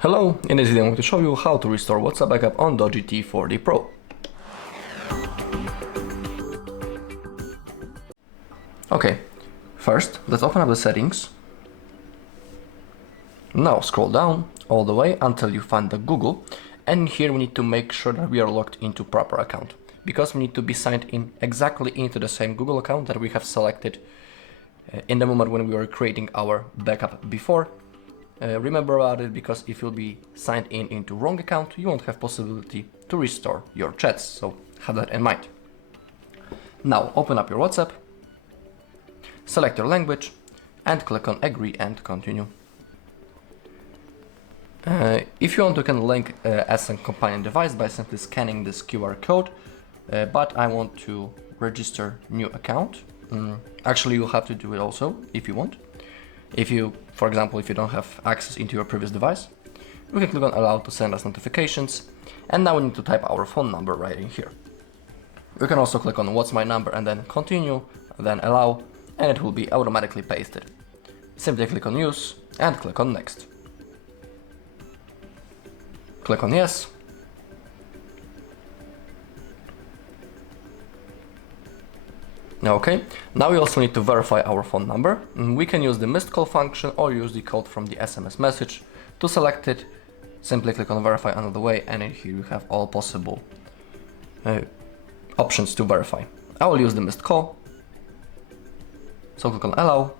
Hello, in this video I'm going to show you how to restore WhatsApp backup on DOOGEE T40 Pro. Okay, first let's open up the settings. Now scroll down all the way until you find the Google, and here we need to make sure that we are logged into proper account, because we need to be signed in exactly into the same Google account that we have selected in the moment when we were creating our backup before. Remember about it, because if you'll be signed in into wrong account, you won't have possibility to restore your chats, so have that in mind. Now open up your WhatsApp, select your language, and click on agree and continue. If you want, you can link as a companion device by simply scanning this QR code, but I want to register new account. Actually, you'll have to do it also if you want. If you, for example, if you don't have access into your previous device, we can click on allow to send us notifications, and now we need to type our phone number right in here. You can also click on what's my number and then continue, then allow, and it will be automatically pasted. Simply click on use and click on next. Click on yes. Okay, now we also need to verify our phone number. We can use the missed call function or use the code from the SMS message. To select it, simply click on verify another way, and in here you have all possible options to verify. I will use the missed call, so click on allow.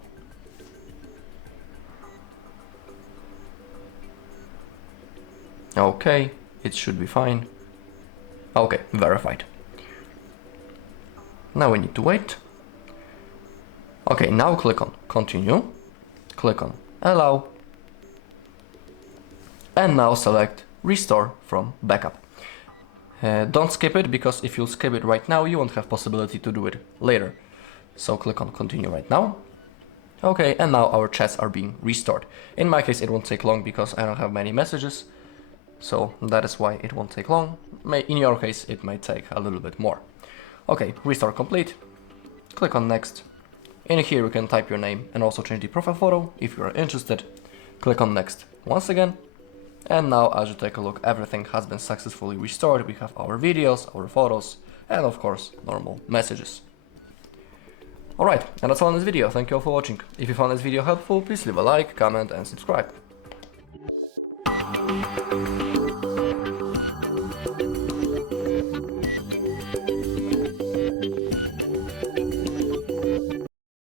Okay, it should be fine. Okay, verified. Now we need to wait. Okay, now click on continue, click on allow, and now select restore from backup. Don't skip it, because if you skip it right now, you won't have possibility to do it later. So click on continue right now. Okay, and now our chats are being restored. In my case, it won't take long because I don't have many messages, so that is why it won't take long. In your case, it might take a little bit more. Okay, restore complete. Click on next. In here you can type your name and also change the profile photo if you are interested. Click on next once again. And now as you take a look, everything has been successfully restored. We have our videos, our photos, and of course normal messages. Alright, and that's all in this video. Thank you all for watching. If you found this video helpful, please leave a like, comment and subscribe.